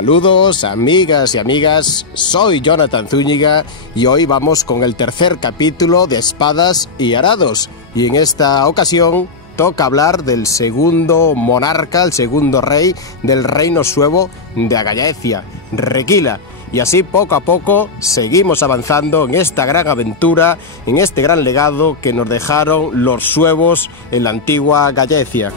Saludos amigas y amigas, soy Jonathan Zúñiga y hoy vamos con el tercer capítulo de Espadas y Arados. Y en esta ocasión toca hablar del segundo monarca, el segundo rey del reino suevo de Agallaecia, Requila. Y así poco a poco seguimos avanzando en esta gran aventura, en este gran legado que nos dejaron los suevos en la antigua Agallaecia.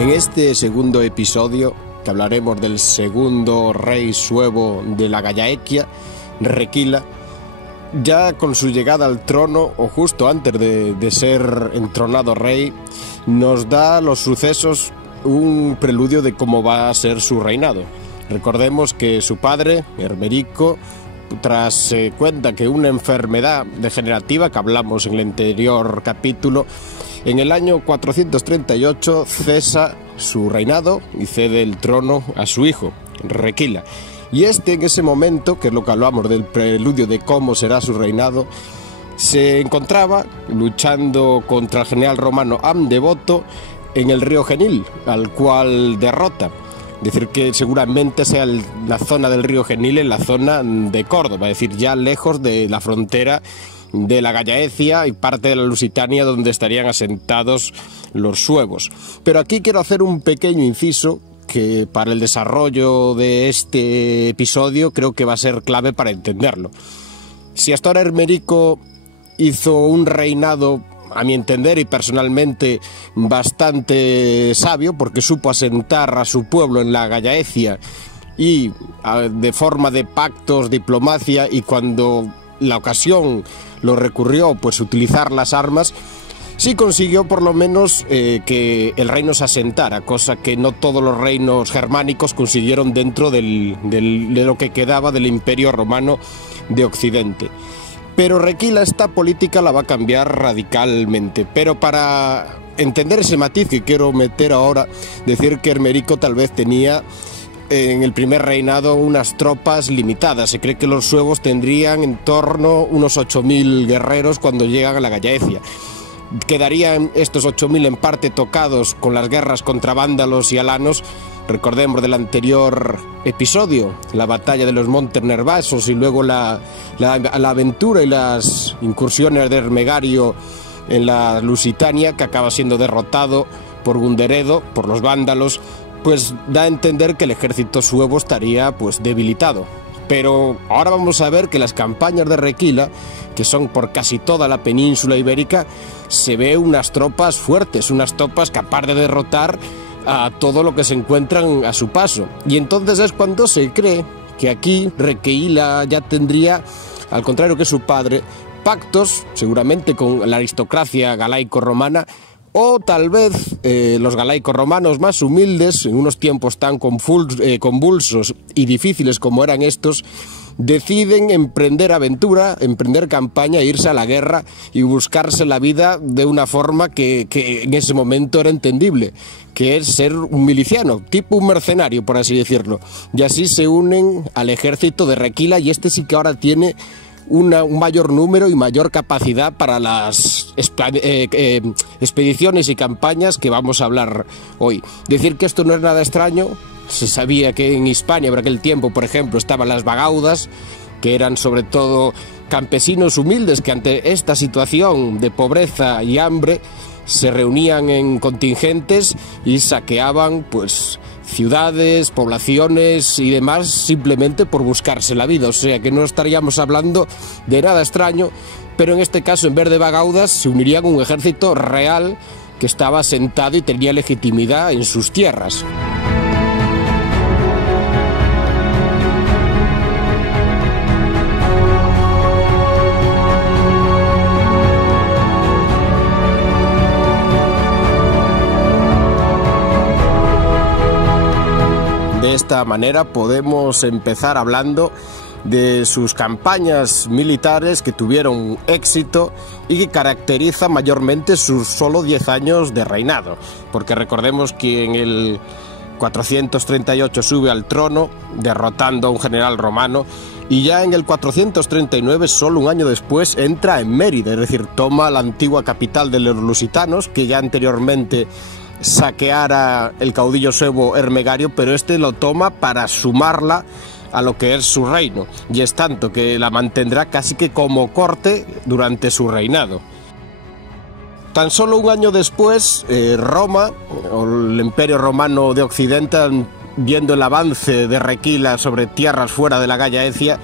En este segundo episodio, que hablaremos del segundo rey suevo de la Agallaecia, Requila, ya con su llegada al trono, o justo antes de ser entronado rey, nos da los sucesos un preludio de cómo va a ser su reinado. Recordemos que su padre, Hermerico, tras cuenta que una enfermedad degenerativa, que hablamos en el anterior capítulo, en el año 438 cesa su reinado y cede el trono a su hijo, Requila. Y en ese momento, que es lo que hablamos del preludio de cómo será su reinado, se encontraba luchando contra el general romano Amdevoto en el río Genil, al cual derrota. Es decir, que seguramente sea la zona del río Genil en la zona de Córdoba, es decir, ya lejos de la frontera de la Agallaecia y parte de la Lusitania, donde estarían asentados los suevos. Pero aquí quiero hacer un pequeño inciso que para el desarrollo de este episodio creo que va a ser clave para entenderlo. Si hasta ahora Hermerico hizo un reinado, a mi entender y personalmente, bastante sabio, porque supo asentar a su pueblo en la Agallaecia y de forma de pactos, diplomacia, y cuando la ocasión lo recurrió, pues utilizar las armas, sí consiguió por lo menos que el reino se asentara, cosa que no todos los reinos germánicos consiguieron dentro de lo que quedaba del Imperio Romano de Occidente. Pero Requila esta política la va a cambiar radicalmente. Pero para entender ese matiz que quiero meter ahora, decir que Hermerico tal vez tenía en el primer reinado unas tropas limitadas. Se cree que los suevos tendrían en torno a unos 8.000 guerreros cuando llegan a la Agallaecia. Quedarían estos 8.000 en parte tocados con las guerras contra vándalos y alanos. Recordemos del anterior episodio, la batalla de los Montes Nervasos y luego la aventura y las incursiones de Ermegario en la Lusitania, que acaba siendo derrotado por Gunderedo, por los vándalos, pues da a entender que el ejército suevo estaría pues debilitado. Pero ahora vamos a ver que las campañas de Requila, que son por casi toda la península ibérica, se ve unas tropas fuertes, unas tropas capaces de derrotar a todo lo que se encuentran a su paso. Y entonces es cuando se cree que aquí Requila ya tendría, al contrario que su padre, pactos seguramente con la aristocracia galaico-romana, o tal vez los galaicos romanos más humildes, en unos tiempos tan convulsos y difíciles como eran estos, deciden emprender aventura, emprender campaña, irse a la guerra y buscarse la vida de una forma que en ese momento era entendible, que es ser un miliciano, tipo un mercenario, por así decirlo. Y así se unen al ejército de Requila, y sí que ahora tiene un mayor número y mayor capacidad para las expediciones y campañas que vamos a hablar hoy. Decir que esto no es nada extraño. Se sabía que en Hispania por aquel tiempo, por ejemplo, estaban las vagaudas, que eran sobre todo campesinos humildes que ante esta situación de pobreza y hambre se reunían en contingentes y saqueaban pues ciudades, poblaciones y demás, simplemente por buscarse la vida. O sea que no estaríamos hablando de nada extraño, pero en este caso, en vez de vagaudas, se unirían un ejército real que estaba asentado y tenía legitimidad en sus tierras. De esta manera podemos empezar hablando de sus campañas militares que tuvieron éxito y que caracteriza mayormente sus solo 10 años de reinado, porque recordemos que en el 438 sube al trono derrotando a un general romano, y ya en el 439, solo un año después, entra en Mérida, es decir, toma la antigua capital de los lusitanos, que ya anteriormente saqueara el caudillo suevo Hermegario, pero este lo toma para sumarla a lo que es su reino, y es tanto que la mantendrá casi que como corte durante su reinado. Tan solo un año después, Roma, o el Imperio Romano de Occidente, viendo el avance de Requila sobre tierras fuera de la Gaia Ecia,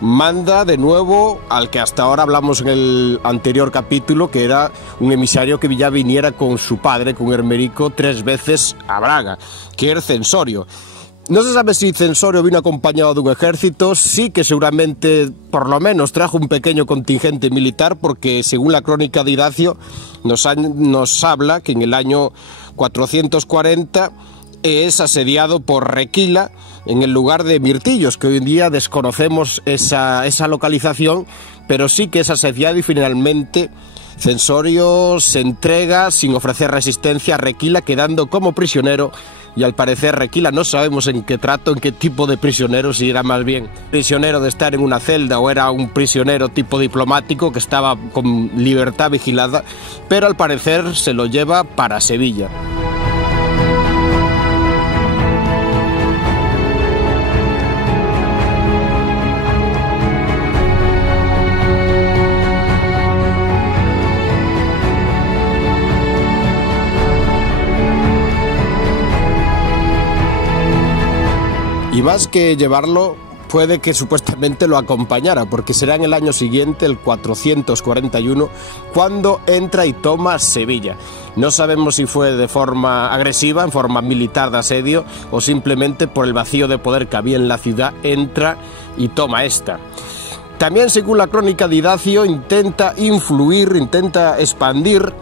manda de nuevo al que hasta ahora hablamos en el anterior capítulo, que era un emisario que ya viniera con su padre, con Hermerico, 3 veces a Braga, que era Censorio. No se sabe si Censorio vino acompañado de un ejército, sí que seguramente por lo menos trajo un pequeño contingente militar, porque según la crónica de Idacio nos habla que en el año 440 es asediado por Requila en el lugar de Mirtillos, que hoy en día desconocemos esa localización, pero sí que es asediado, y finalmente Censorio se entrega sin ofrecer resistencia a Requila, quedando como prisionero. Y al parecer Requila, no sabemos en qué trato, en qué tipo de prisionero, si era más bien prisionero de estar en una celda o era un prisionero tipo diplomático que estaba con libertad vigilada, pero al parecer se lo lleva para Sevilla. Y más que llevarlo, puede que supuestamente lo acompañara, porque será en el año siguiente, el 441, cuando entra y toma Sevilla. No sabemos si fue de forma agresiva, en forma militar de asedio, o simplemente por el vacío de poder que había en la ciudad, entra y toma esta. También, según la crónica de Idacio, intenta influir, intenta expandir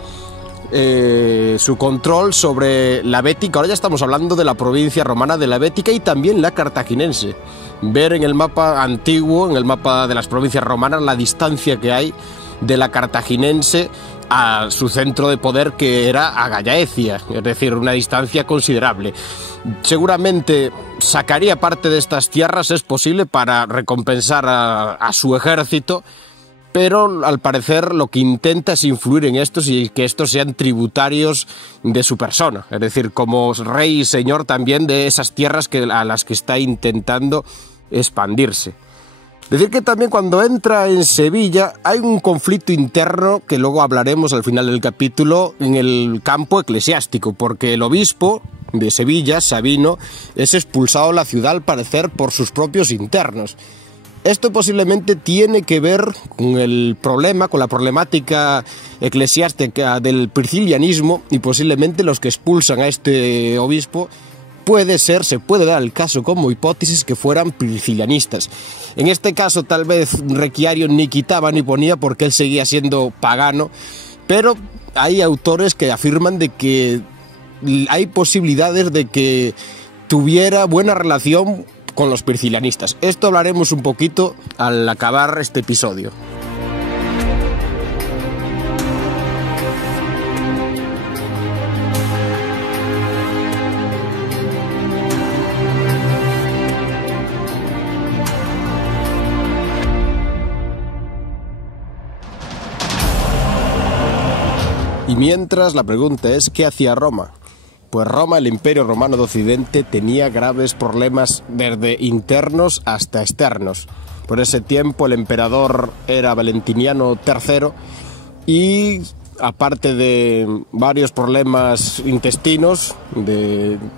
su control sobre la Bética. Ahora ya estamos hablando de la provincia romana de la Bética y también la cartaginense. Ver en el mapa antiguo, en el mapa de las provincias romanas, la distancia que hay de la cartaginense a su centro de poder, que era a Gallaecia, es decir, una distancia considerable. Seguramente sacaría parte de estas tierras, es posible, para recompensar a su ejército, pero al parecer lo que intenta es influir en estos y que estos sean tributarios de su persona, es decir, como rey y señor también de esas tierras a las que está intentando expandirse. Decir que también cuando entra en Sevilla hay un conflicto interno, que luego hablaremos al final del capítulo, en el campo eclesiástico, porque el obispo de Sevilla, Sabino, es expulsado de la ciudad al parecer por sus propios internos. Esto posiblemente tiene que ver con el problema, con la problemática eclesiástica del priscilianismo, y posiblemente los que expulsan a este obispo se puede dar el caso como hipótesis que fueran priscilianistas. En este caso tal vez Requiario ni quitaba ni ponía, porque él seguía siendo pagano, pero hay autores que afirman de que hay posibilidades de que tuviera buena relación con los priscilianistas. Esto hablaremos un poquito al acabar este episodio. Y mientras, la pregunta es, ¿qué hacía Roma? Pues Roma, el Imperio Romano de Occidente, tenía graves problemas desde internos hasta externos. Por ese tiempo el emperador era Valentiniano III y, aparte de varios problemas intestinos,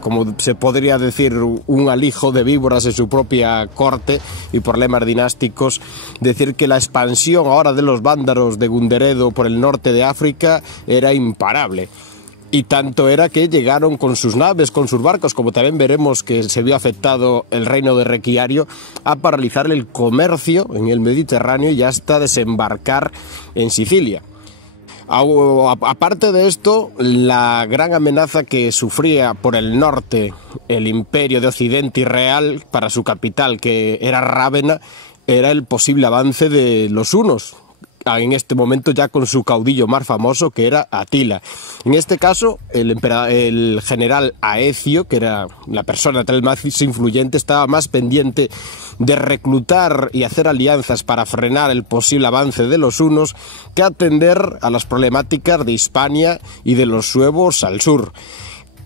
como se podría decir, un alijo de víboras en su propia corte y problemas dinásticos, decir que la expansión ahora de los vándalos de Gunderedo por el norte de África era imparable. Y tanto era que llegaron con sus naves, con sus barcos, como también veremos que se vio afectado el reino de Requiario, a paralizar el comercio en el Mediterráneo y hasta desembarcar en Sicilia. Aparte de esto, la gran amenaza que sufría por el norte el Imperio de Occidente y Real para su capital, que era Rávena, era el posible avance de los hunos, en este momento ya con su caudillo más famoso, que era Atila. En este caso, el general Aecio, que era la persona tal más influyente, estaba más pendiente de reclutar y hacer alianzas para frenar el posible avance de los hunos que atender a las problemáticas de Hispania y de los suevos al sur.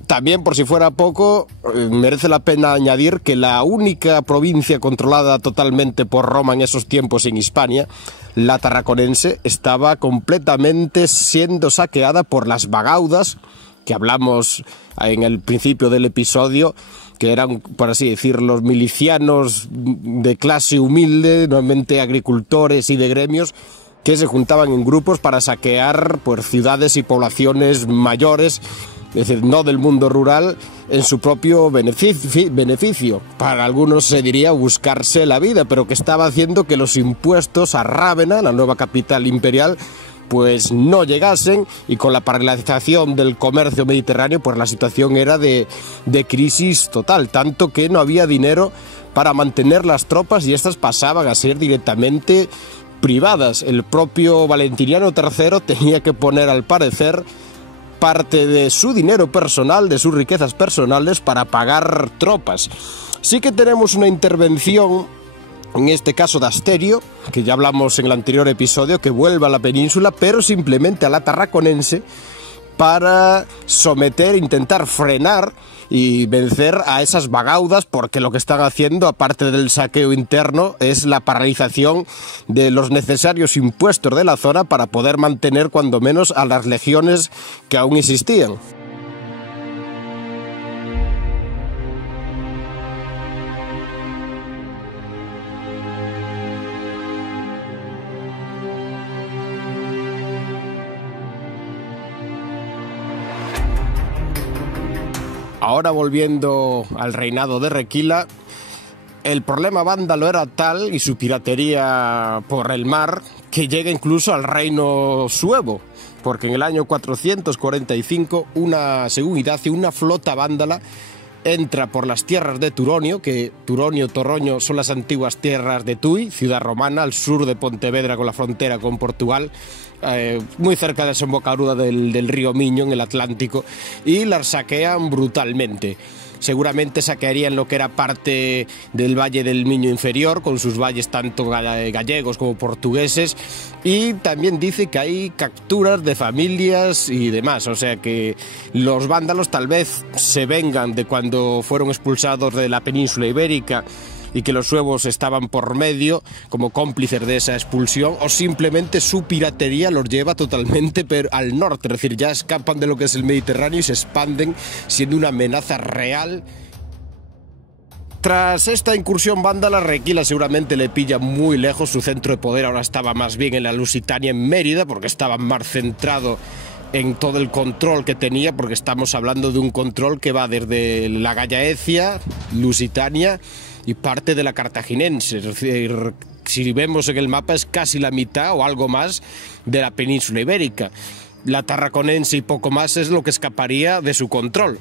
También, por si fuera poco, merece la pena añadir que la única provincia controlada totalmente por Roma en esos tiempos en Hispania, la tarraconense, estaba completamente siendo saqueada por las bagaudas, que hablamos en el principio del episodio, que eran, por así decir, los milicianos de clase humilde, normalmente agricultores y de gremios, que se juntaban en grupos para saquear pues, ciudades y poblaciones mayores, es decir, no del mundo rural, en su propio beneficio. Para algunos se diría buscarse la vida, pero que estaba haciendo que los impuestos a Rávena, la nueva capital imperial, pues no llegasen, y con la paralización del comercio mediterráneo, pues la situación era de crisis total, tanto que no había dinero para mantener las tropas y estas pasaban a ser directamente privadas. El propio Valentiniano III tenía que poner, al parecer, parte de su dinero personal, de sus riquezas personales, para pagar tropas. Sí que tenemos una intervención, en este caso de Asterio, que ya hablamos en el anterior episodio, que vuelve a la península, pero simplemente a la tarraconense, para someter, intentar frenar y vencer a esas bagaudas, porque lo que están haciendo, aparte del saqueo interno, es la paralización de los necesarios impuestos de la zona para poder mantener cuando menos a las legiones que aún existían. Ahora, volviendo al reinado de Requila, el problema vándalo era tal, y su piratería por el mar, que llega incluso al reino suevo, porque en el año 445 según Idacio, una flota vándala entra por las tierras de Turonio, que Turonio, Torroño son las antiguas tierras de Tui, ciudad romana, al sur de Pontevedra con la frontera con Portugal, muy cerca de la desembocadura del río Miño en el Atlántico, y las saquean brutalmente. Seguramente saquearían lo que era parte del Valle del Miño inferior, con sus valles tanto gallegos como portugueses, y también dice que hay capturas de familias y demás, o sea que los vándalos tal vez se vengan de cuando fueron expulsados de la península ibérica y que los suevos estaban por medio como cómplices de esa expulsión, o simplemente su piratería los lleva totalmente al norte, es decir, ya escapan de lo que es el Mediterráneo y se expanden, siendo una amenaza real. Tras esta incursión vándala, Requila seguramente le pilla muy lejos. Su centro de poder ahora estaba más bien en la Lusitania, en Mérida, porque estaba más centrado en todo el control que tenía, porque estamos hablando de un control que va desde la Gallaecia, Lusitania y parte de la Cartaginense. Es decir, si vemos en el mapa, es casi la mitad o algo más de la península ibérica. La tarraconense y poco más es lo que escaparía de su control.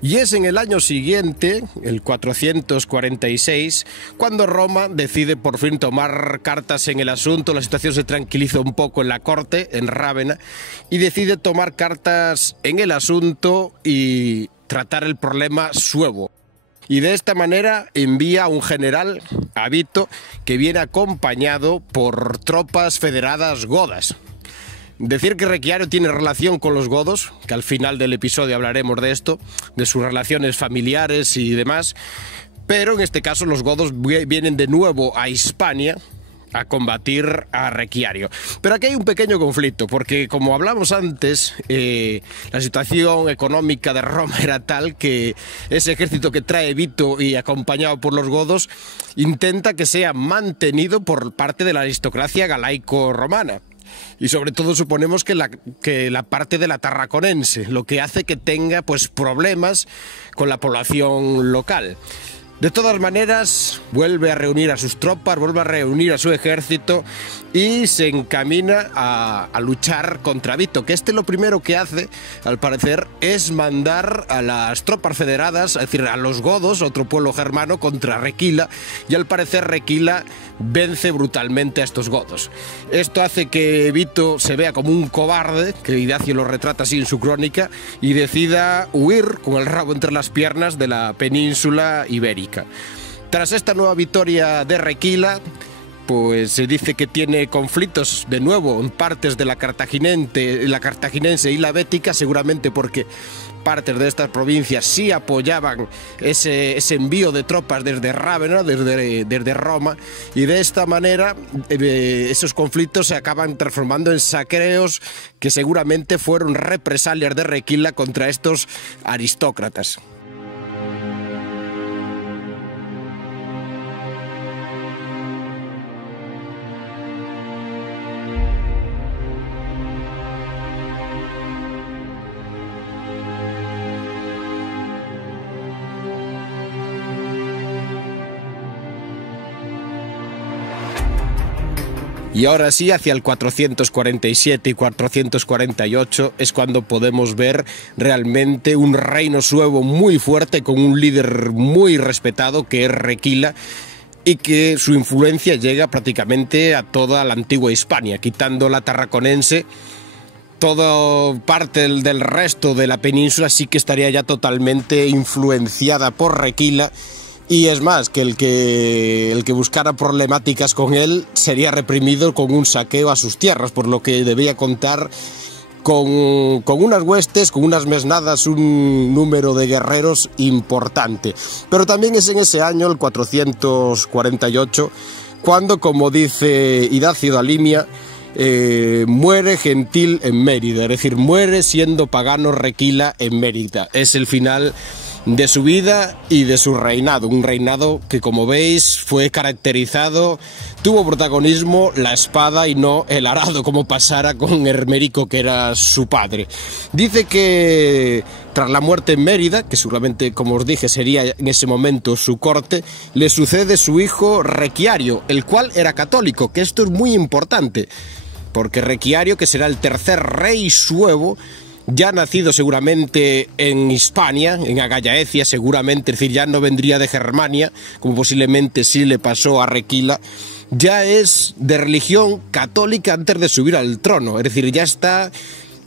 Y es en el año siguiente, el 446, cuando Roma decide por fin tomar cartas en el asunto. La situación se tranquiliza un poco en la corte, en Rávena, y decide tomar cartas en el asunto y tratar el problema suevo. Y de esta manera envía a un general, a Vito, que viene acompañado por tropas federadas godas. Decir que Requiario tiene relación con los godos, que al final del episodio hablaremos de esto, de sus relaciones familiares y demás, pero en este caso los godos vienen de nuevo a Hispania a combatir a Requiario. Pero aquí hay un pequeño conflicto, porque como hablamos antes, la situación económica de Roma era tal que ese ejército que trae Vito y acompañado por los godos intenta que sea mantenido por parte de la aristocracia galaico-romana. Y sobre todo suponemos que la parte de la tarraconense, lo que hace que tenga pues problemas con la población local. De todas maneras, vuelve a reunir a sus tropas, vuelve a reunir a su ejército y se encamina a luchar contra Vito, que lo primero que hace, al parecer, es mandar a las tropas federadas, es decir, a los godos, otro pueblo germano, contra Requila, y al parecer Requila vence brutalmente a estos godos. Esto hace que Vito se vea como un cobarde, que Idacio lo retrata así en su crónica, y decida huir con el rabo entre las piernas de la península ibérica. Tras esta nueva victoria de Requila, pues se dice que tiene conflictos de nuevo en partes de la cartaginense y la bética, seguramente porque partes de estas provincias sí apoyaban ese envío de tropas desde Rávena, desde Roma, y de esta manera esos conflictos se acaban transformando en saqueos que seguramente fueron represalias de Requila contra estos aristócratas. Y ahora sí, hacia el 447 y 448 es cuando podemos ver realmente un reino suevo muy fuerte, con un líder muy respetado que es Requila, y que su influencia llega prácticamente a toda la antigua Hispania, quitando la tarraconense. Toda parte del resto de la península sí que estaría ya totalmente influenciada por Requila. Y es más, que el que buscara problemáticas con él sería reprimido con un saqueo a sus tierras, por lo que debía contar con unas huestes, con unas mesnadas, un número de guerreros importante. Pero también es en ese año, el 448, cuando, como dice Idacio de Alimia, muere gentil en Mérida, es decir, muere siendo pagano Requila en Mérida. Es el final de su vida y de su reinado, un reinado que, como veis, fue caracterizado, tuvo protagonismo la espada y no el arado, como pasara con Hermérico, que era su padre. Dice que tras la muerte en Mérida, que seguramente, como os dije, sería en ese momento su corte, le sucede su hijo Requiario, el cual era católico, que esto es muy importante, porque Requiario, que será el tercer rey suevo, ya nacido seguramente en Hispania, en Agallaecia seguramente, es decir, ya no vendría de Germania, como posiblemente sí le pasó a Requila, ya es de religión católica antes de subir al trono, es decir, ya está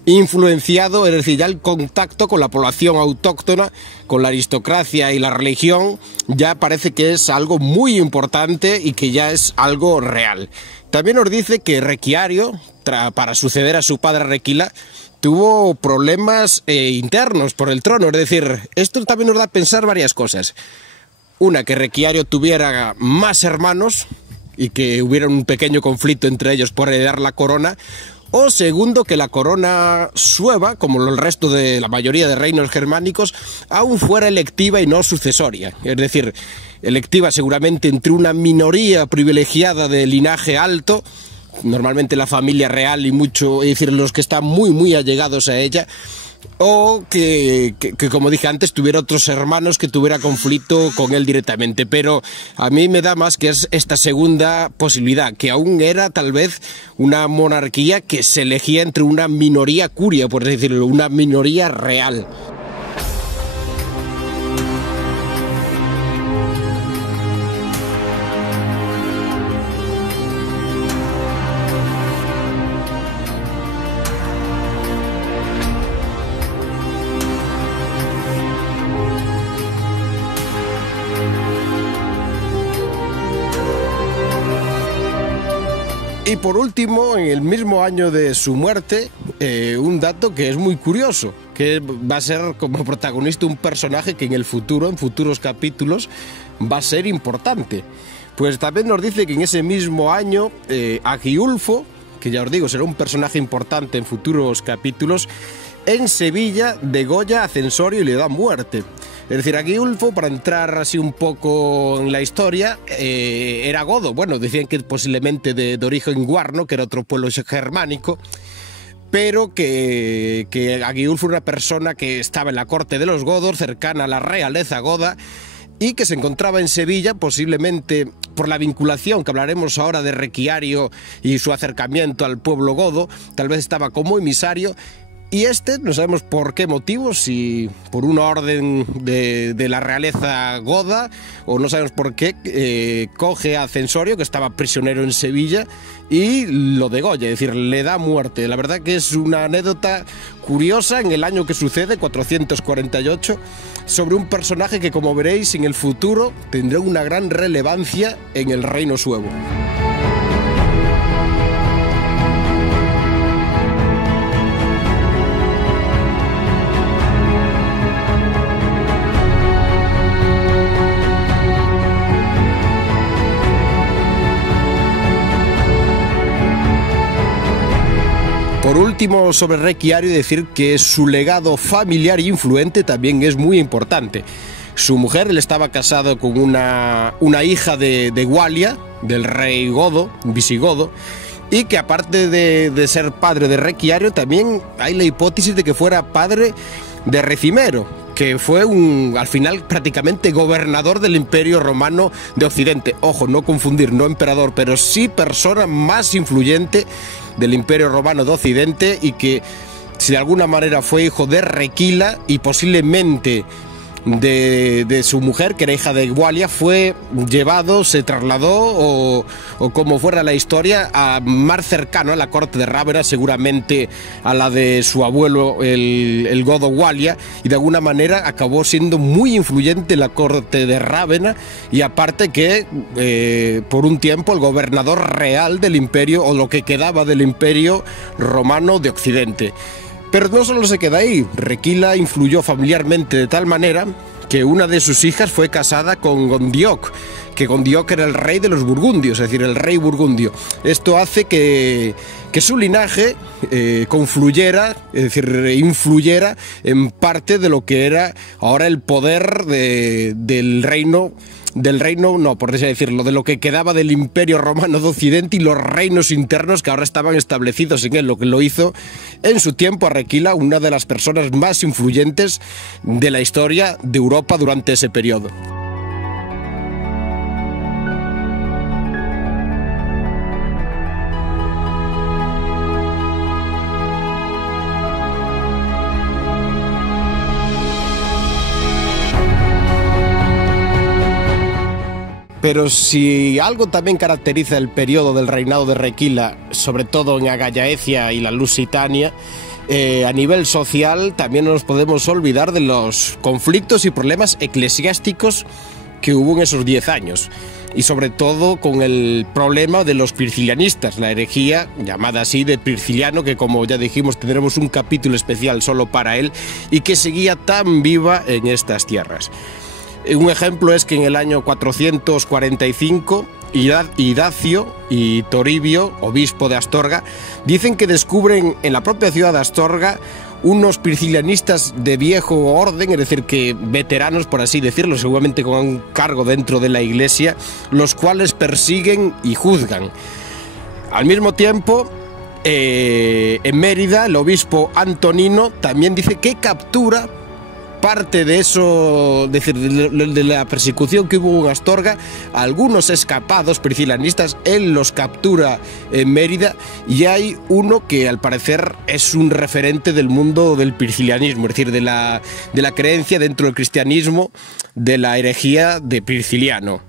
influenciado, es decir, ya el contacto con la población autóctona, con la aristocracia y la religión, ya parece que es algo muy importante y que ya es algo real. También nos dice que Requiario, para suceder a su padre Requila, tuvo problemas internos por el trono, es decir, esto también nos da a pensar varias cosas. Una, que Requiario tuviera más hermanos y que hubiera un pequeño conflicto entre ellos por heredar la corona, o segundo, que la corona sueva, como el resto de la mayoría de reinos germánicos, aún fuera electiva y no sucesoria, es decir, electiva seguramente entre una minoría privilegiada de linaje alto, normalmente la familia real y mucho, es decir, los que están muy allegados a ella, o que como dije antes, tuviera otros hermanos que tuviera conflicto con él directamente. Pero a mí me da más que es esta segunda posibilidad, que aún era tal vez una monarquía que se elegía entre una minoría curia, por decirlo, una minoría real. Y por último, en el mismo año de su muerte, un dato que es muy curioso, que va a ser como protagonista un personaje que en el futuro, en futuros capítulos, va a ser importante. Pues también nos dice que en ese mismo año, Agiulfo, que ya os digo, será un personaje importante en futuros capítulos, en Sevilla degolla a Censorio y le da muerte. Es decir, Agiulfo, para entrar así un poco en la historia, era godo. Bueno, decían que posiblemente de origen guarno, que era otro pueblo germánico, pero que Agiulfo era una persona que estaba en la corte de los godos, cercana a la realeza goda, y que se encontraba en Sevilla, posiblemente por la vinculación que hablaremos ahora de Requiario y su acercamiento al pueblo godo. Tal vez estaba como emisario. Y no sabemos por qué motivo, si por una orden de la realeza goda, o no sabemos por qué, coge a Censorio, que estaba prisionero en Sevilla, y lo degolla, es decir, le da muerte. La verdad que es una anécdota curiosa en el año que sucede, 448, sobre un personaje que, como veréis, en el futuro tendrá una gran relevancia en el reino suevo. Por último, sobre Requiario, decir que su legado familiar e influente también es muy importante. Su mujer, él estaba casado con una hija de Gualia, del rey godo, visigodo, y que aparte de ser padre de Requiario, también hay la hipótesis de que fuera padre de Recimero, que fue al final prácticamente gobernador del Imperio Romano de Occidente. Ojo, no confundir, no emperador, pero sí persona más influyente del Imperio Romano de Occidente, y que si de alguna manera fue hijo de Requila y posiblemente de su mujer, que era hija de Gualia, fue llevado, se trasladó o como fuera la historia, a más cercano a la corte de Rávena, seguramente a la de su abuelo, el godo Gualia, y de alguna manera acabó siendo muy influyente en la corte de Rávena, y aparte que por un tiempo el gobernador real del imperio, o lo que quedaba del Imperio Romano de Occidente. Pero no solo se queda ahí. Requila influyó familiarmente de tal manera que una de sus hijas fue casada con Gondioc, que Gondioc era el rey de los burgundios, es decir, el rey burgundio. Esto hace que su linaje confluyera, es decir, influyera en parte de lo que era ahora el poder del reino, no, por así decirlo, de lo que quedaba del Imperio Romano de Occidente y los reinos internos que ahora estaban establecidos en él, lo que lo hizo en su tiempo a Requila una de las personas más influyentes de la historia de Europa durante ese periodo. Pero si algo también caracteriza el periodo del reinado de Requila, sobre todo en Agallaecia y la Lusitania, a nivel social también no nos podemos olvidar de los conflictos y problemas eclesiásticos que hubo en esos 10 años. Y sobre todo con el problema de los pircilianistas, la herejía llamada así de Pirciliano, que como ya dijimos tendremos un capítulo especial solo para él, y que seguía tan viva en estas tierras. Un ejemplo es que en el año 445 Idacio y Toribio, obispo de Astorga, dicen que descubren en la propia ciudad de Astorga unos pircilianistas de viejo orden, es decir, que veteranos, por así decirlo, seguramente con un cargo dentro de la iglesia, los cuales persiguen y juzgan. Al mismo tiempo, en Mérida, el obispo Antonino también dice que captura parte de eso, es decir, de la persecución que hubo en Astorga, algunos escapados priscilanistas, él los captura en Mérida, y hay uno que al parecer es un referente del mundo del priscilianismo, es decir, de la creencia dentro del cristianismo de la herejía de Prisciliano.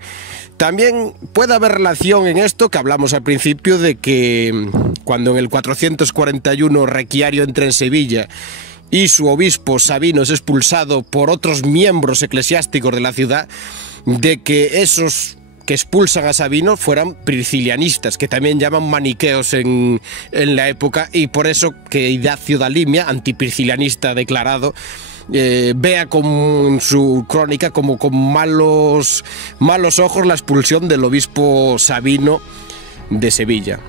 También puede haber relación en esto que hablamos al principio, de que cuando en el 441 Requiario entra en Sevilla y su obispo Sabino es expulsado por otros miembros eclesiásticos de la ciudad, de que esos que expulsan a Sabino fueran priscilianistas, que también llaman maniqueos en la época, y por eso que Idacio da Limia, antipriscilianista declarado, vea con su crónica como con malos ojos la expulsión del obispo Sabino de Sevilla.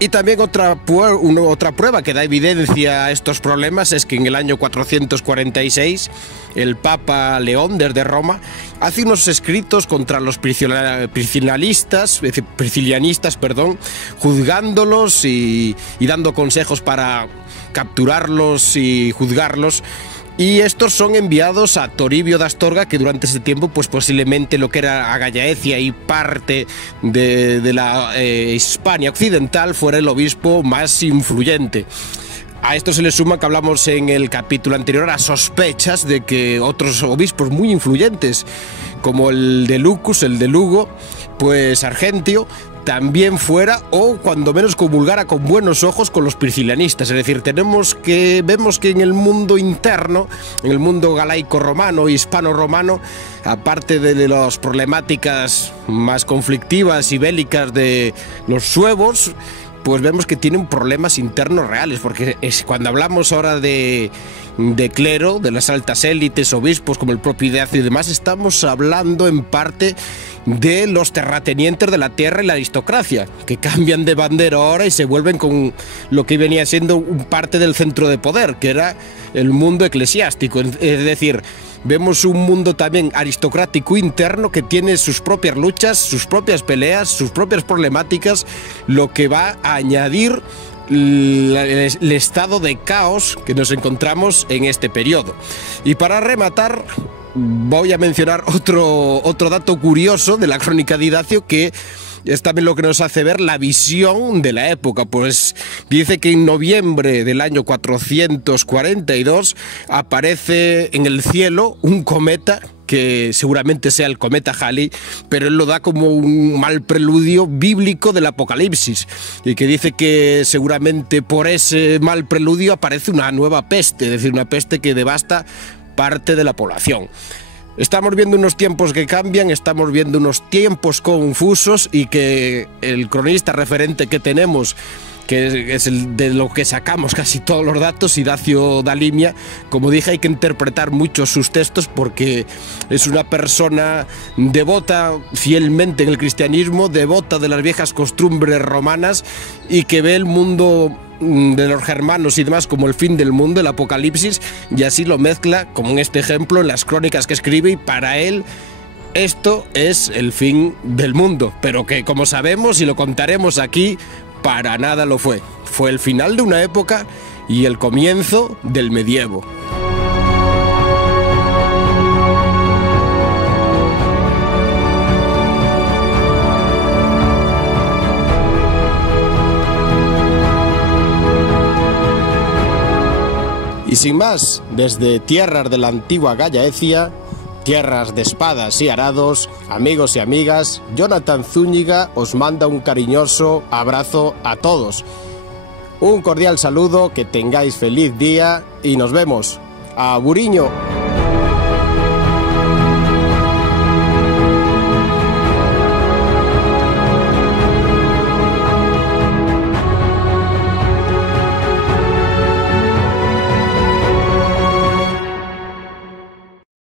Y también otra prueba que da evidencia a estos problemas es que en el año 446 el Papa León desde Roma hace unos escritos contra los priscilianistas, juzgándolos y dando consejos para capturarlos y juzgarlos. y estos son enviados a Toribio de Astorga, que durante ese tiempo pues posiblemente lo que era Gallaecia y parte de la Hispania occidental fuera el obispo más influyente. A esto se le suma, que hablamos en el capítulo anterior, a sospechas de que otros obispos muy influyentes, como el de Lucus, el de Lugo, pues Argentio, también fuera, o cuando menos comulgara con buenos ojos con los priscilianistas. Es decir, vemos que en el mundo interno, en el mundo galaico-romano, hispano-romano, aparte de las problemáticas más conflictivas y bélicas de los suevos, pues vemos que tienen problemas internos reales, porque cuando hablamos ahora de clero, de las altas élites, obispos como el propio Idacio y demás, estamos hablando en parte de los terratenientes de la tierra y la aristocracia, que cambian de bandera ahora y se vuelven con lo que venía siendo un parte del centro de poder, que era el mundo eclesiástico. Es decir, vemos un mundo también aristocrático interno que tiene sus propias luchas, sus propias peleas, sus propias problemáticas, lo que va a añadir el estado de caos que nos encontramos en este periodo. Y para rematar, voy a mencionar otro dato curioso de la crónica de Idacio, que es también lo que nos hace ver la visión de la época. Pues dice que en noviembre del año 442 aparece en el cielo un cometa, que seguramente sea el cometa Halley, pero él lo da como un mal preludio bíblico del Apocalipsis, y que dice que seguramente por ese mal preludio aparece una nueva peste, es decir, una peste que devasta parte de la población. Estamos viendo unos tiempos que cambian, estamos viendo unos tiempos confusos, y que el cronista referente que tenemos, que es el de lo que sacamos casi todos los datos, Idacio da Limia, como dije, hay que interpretar mucho sus textos, porque es una persona devota fielmente en el cristianismo, devota de las viejas costumbres romanas, y que ve el mundo de los germanos y demás como el fin del mundo, el apocalipsis, y así lo mezcla, como en este ejemplo, en las crónicas que escribe, y para él esto es el fin del mundo, pero que, como sabemos y lo contaremos aquí, para nada lo fue. Fue el final de una época y el comienzo del medievo. Y sin más, desde tierras de la antigua Gallaecia, tierras de espadas y arados, amigos y amigas, Jonathan Zúñiga os manda un cariñoso abrazo a todos. Un cordial saludo, que tengáis feliz día y nos vemos. ¡Aburiño!